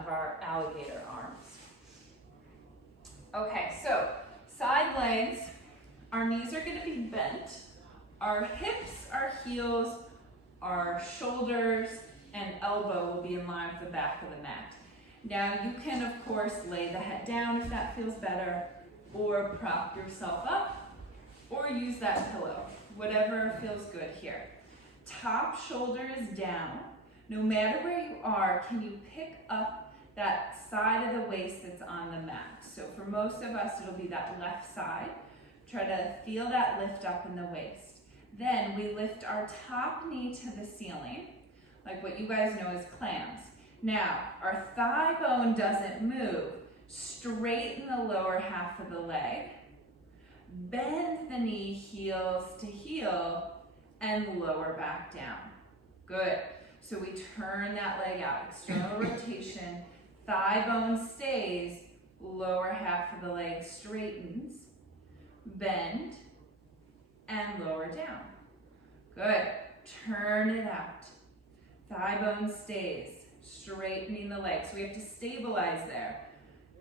of our alligator arms. Okay, so side legs, our knees are gonna be bent. Our hips, our heels, our shoulders, and elbow will be in line with the back of the mat. Now you can, of course, lay the head down if that feels better, or prop yourself up, or use that pillow, whatever feels good here. Top shoulder is down. No matter where you are, can you pick up that side of the waist that's on the mat? So for most of us, it'll be that left side. Try to feel that lift up in the waist. Then we lift our top knee to the ceiling, like what you guys know as clams. Now, our thigh bone doesn't move. Straighten the lower half of the leg. Bend the knee heels to heel and lower back down. Good. So we turn that leg out. External rotation. Thigh bone stays. Lower half of the leg straightens. Bend and lower down. Good. Turn it out. Thigh bone stays. Straightening the leg. So we have to stabilize there.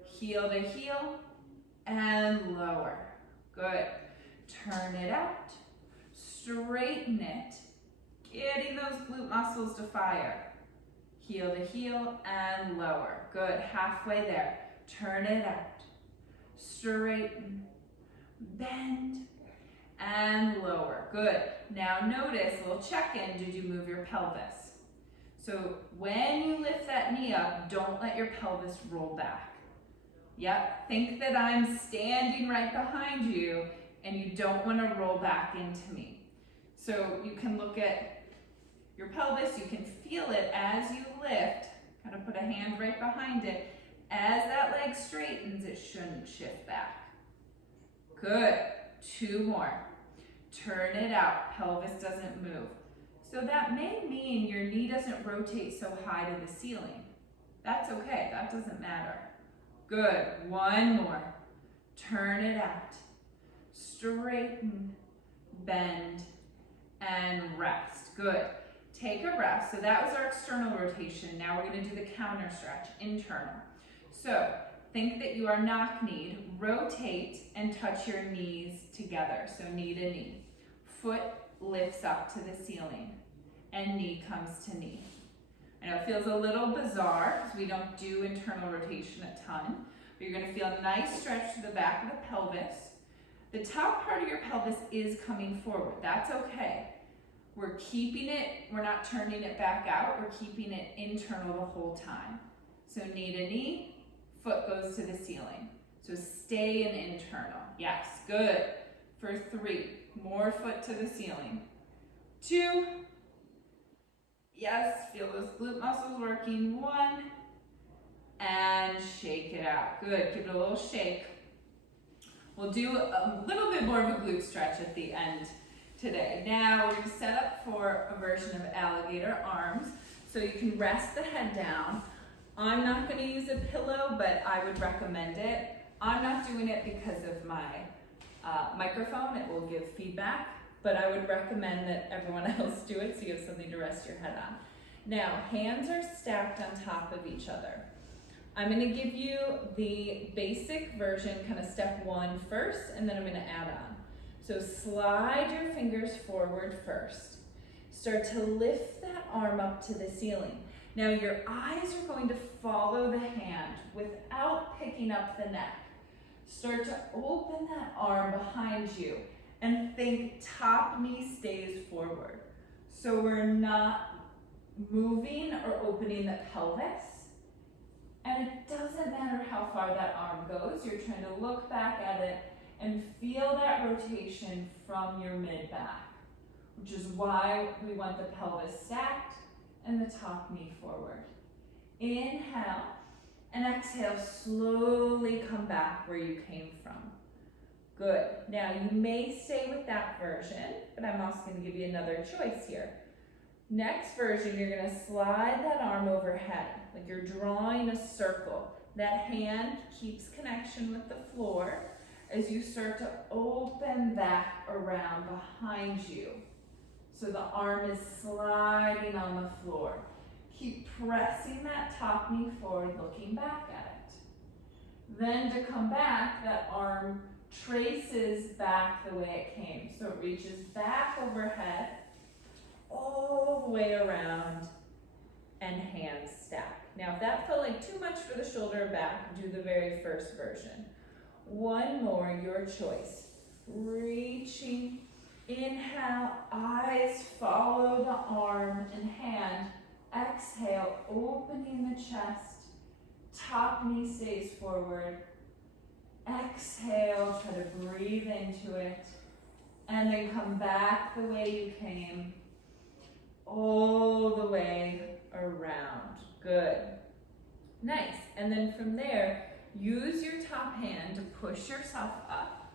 Heel to heel and lower. Good. Turn it out. Straighten it. Getting those glute muscles to fire. Heel to heel and lower. Good. Halfway there. Turn it out. Straighten. Bend and lower. Good. Now notice, a little check-in, did you move your pelvis? So when you lift that knee up, don't let your pelvis roll back. Yep, think that I'm standing right behind you and you don't want to roll back into me. So you can look at your pelvis, you can feel it as you lift, kind of put a hand right behind it. As that leg straightens, it shouldn't shift back. Good. 2 more. Turn it out. Pelvis doesn't move. So that may mean your knee doesn't rotate so high to the ceiling. That's okay. That doesn't matter. Good. 1 more. Turn it out. Straighten, bend, and rest. Good. Take a rest. So that was our external rotation. Now we're going to do the counter stretch, internal. So think that you are knock-kneed. Rotate and touch your knees together. So knee to knee. Foot lifts up to the ceiling and knee comes to knee. I know it feels a little bizarre because we don't do internal rotation a ton, but you're going to feel a nice stretch to the back of the pelvis. The top part of your pelvis is coming forward. That's okay. We're keeping it, we're not turning it back out, we're keeping it internal the whole time. So knee to knee, foot goes to the ceiling. So stay in internal. Yes, good. For 3, more foot to the ceiling. 2, yes, feel those glute muscles working. 1, and shake it out. Good, give it a little shake. We'll do a little bit more of a glute stretch at the end today. Now we're gonna set up for a version of alligator arms. So you can rest the head down. I'm not gonna use a pillow, but I would recommend it. I'm not doing it because of my microphone. It will give feedback, but I would recommend that everyone else do it so you have something to rest your head on. Now, hands are stacked on top of each other. I'm gonna give you the basic version, kind of step 1 first, and then I'm gonna add on. So slide your fingers forward first. Start to lift that arm up to the ceiling. Now your eyes are going to follow the hand without picking up the neck. Start to open that arm behind you and think top knee stays forward. So we're not moving or opening the pelvis. And it doesn't matter how far that arm goes. You're trying to look back at it and feel that rotation from your mid-back, which is why we want the pelvis stacked and the top knee forward. Inhale, and exhale, slowly come back where you came from. Good. Now you may stay with that version, but I'm also going to give you another choice here. Next version, you're going to slide that arm overhead, like you're drawing a circle. That hand keeps connection with the floor as you start to open back around behind you. So the arm is sliding on the floor. Keep pressing that top knee forward, looking back at it. Then to come back, that arm traces back the way it came. So it reaches back overhead, all the way around, and hands stack. Now if that felt like too much for the shoulder or back, do the very first version. One more, your choice. Reaching, inhale, eyes follow the arm and hand. Exhale, opening the chest, top knee stays forward. Exhale, try to breathe into it, and then come back the way you came, all the way around. Good. Nice. And then from there, use your top hand to push yourself up,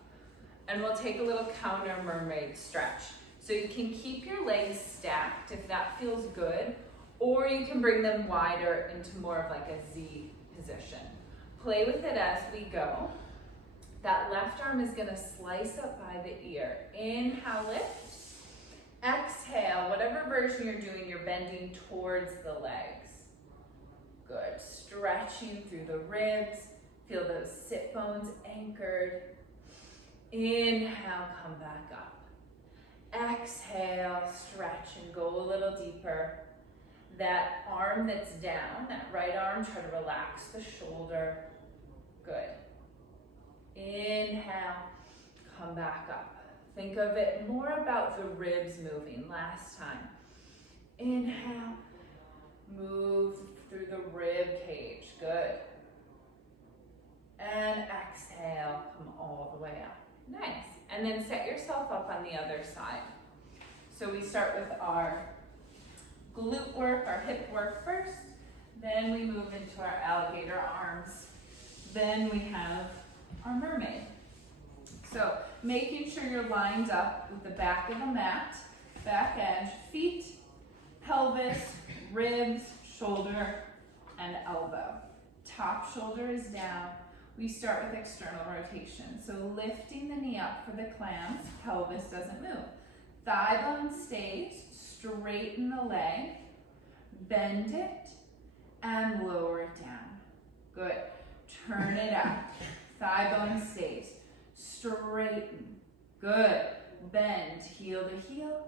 and we'll take a little counter mermaid stretch. So you can keep your legs stacked if that feels good, or you can bring them wider into more of like a Z position. Play with it as we go. That left arm is gonna slice up by the ear. Inhale, lift. Exhale, whatever version you're doing, you're bending towards the legs. Good, stretching through the ribs. Feel those sit bones anchored. Inhale, come back up. Exhale, stretch and go a little deeper. That arm that's down, that right arm, try to relax the shoulder. Good. Inhale, come back up. Think of it more about the ribs moving. Last time. Inhale, move through the rib cage. Good. And exhale, come all the way up. Nice. And then set yourself up on the other side. So we start with our glute work, our hip work first. Then we move into our alligator arms. Then we have our mermaid. So making sure you're lined up with the back of the mat, back edge, feet, pelvis, ribs, shoulder, and elbow. Top shoulder is down. We start with external rotation. So lifting the knee up for the clams, pelvis doesn't move. Thigh bone stays, straighten the leg, bend it, and lower it down. Good. Turn it out. Thigh bone stays, straighten. Good. Bend, heel to heel,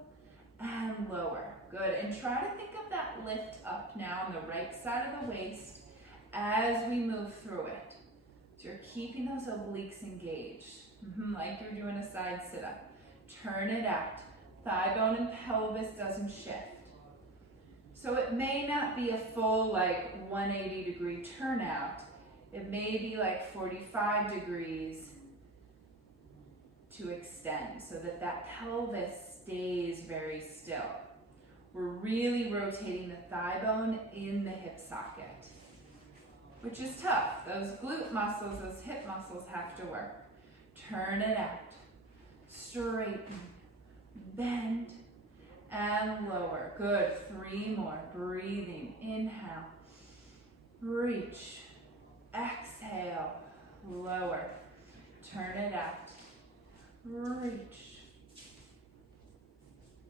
and lower. Good. And try to think of that lift up now on the right side of the waist as we move through it. So you're keeping those obliques engaged, like you're doing a side sit-up. Turn it out. Thigh bone and pelvis doesn't shift. So it may not be a full 180-degree turnout. It may be 45 degrees to extend so that that pelvis stays very still. We're really rotating the thigh bone in the hip socket, which is tough. Those glute muscles, those hip muscles have to work. Turn it out. Straighten, bend, and lower. Good. 3 more. Breathing. Inhale. Reach. Exhale. Lower. Turn it out. Reach.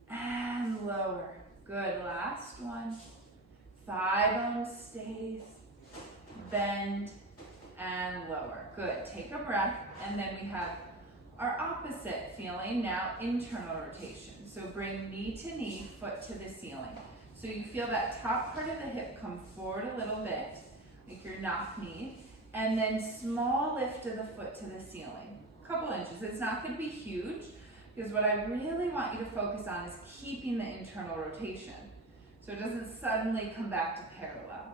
And lower. Good. Last one. Thigh bone stays. Bend and lower. Good. Take a breath, and then we have our opposite feeling now, internal rotation. So bring knee to knee, foot to the ceiling. So you feel that top part of the hip come forward a little bit, like your knock-knee, and then small lift of the foot to the ceiling. A couple inches. It's not going to be huge, because what I really want you to focus on is keeping the internal rotation, so it doesn't suddenly come back to parallel.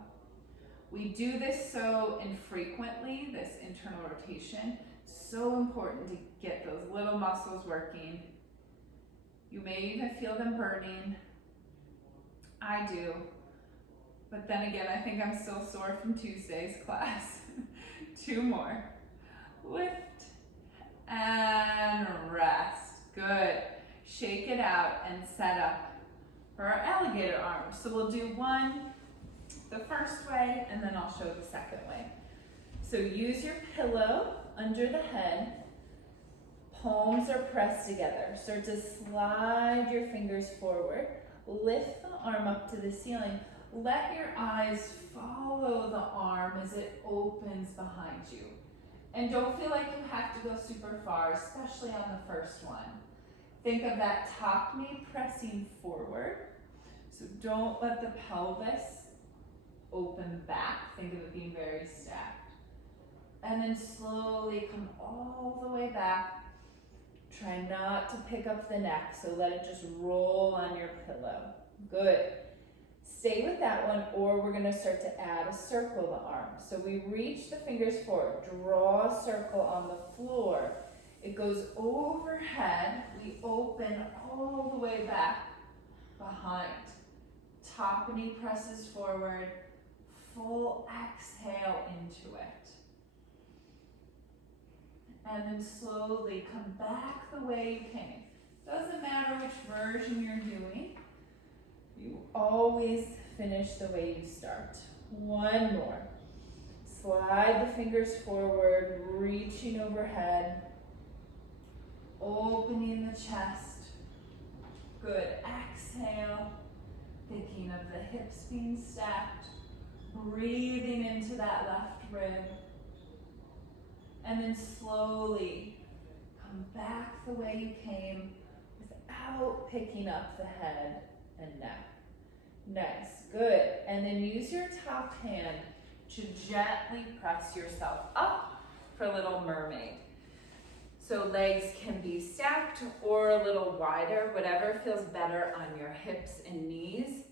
We do this so infrequently, this internal rotation. So important to get those little muscles working. You may even feel them burning. I do. But then again, I think I'm still sore from Tuesday's class. 2 more. Lift and rest. Good. Shake it out and set up for our alligator arms. So we'll do one the first way, and then I'll show the second way. So use your pillow under the head. Palms are pressed together. Start to slide your fingers forward. Lift the arm up to the ceiling. let your eyes follow the arm as it opens behind you. And don't feel like you have to go super far, especially on the first one. Think of that top knee pressing forward. So don't let the pelvis open back. Think of it being very stacked. And then slowly come all the way back. Try not to pick up the neck, so let it just roll on your pillow. Good. Stay with that one, or we're gonna start to add a circle to the arm. So we reach the fingers forward, draw a circle on the floor. It goes overhead, we open all the way back behind. Top knee presses forward, full exhale into it. And then slowly come back the way you came. Doesn't matter which version you're doing. You always finish the way you start. One more. Slide the fingers forward, reaching overhead, opening the chest. Good. Exhale, thinking of the hips being stacked, breathing into that left rib. And then slowly come back the way you came without picking up the head and neck. Nice, good. And then use your top hand to gently press yourself up for Little Mermaid. So legs can be stacked or a little wider, whatever feels better on your hips and knees.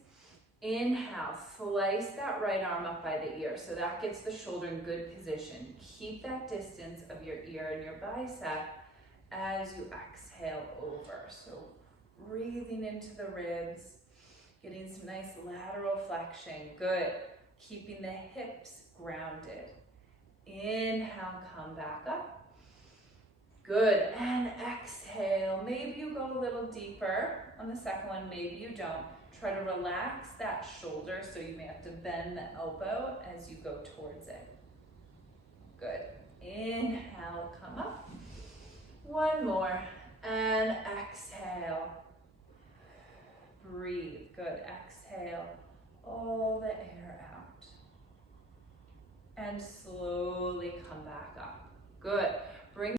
Inhale, slice that right arm up by the ear, so that gets the shoulder in good position. Keep that distance of your ear and your bicep as you exhale over. So breathing into the ribs, getting some nice lateral flexion. Good. Keeping the hips grounded. Inhale, come back up. Good. And exhale. Maybe you go a little deeper on the second one, maybe you don't. Try to relax that shoulder, so you may have to bend the elbow as you go towards it. Good. Inhale, come up. One more. And exhale. Breathe. Good. Exhale all the air out. And slowly come back up. Good.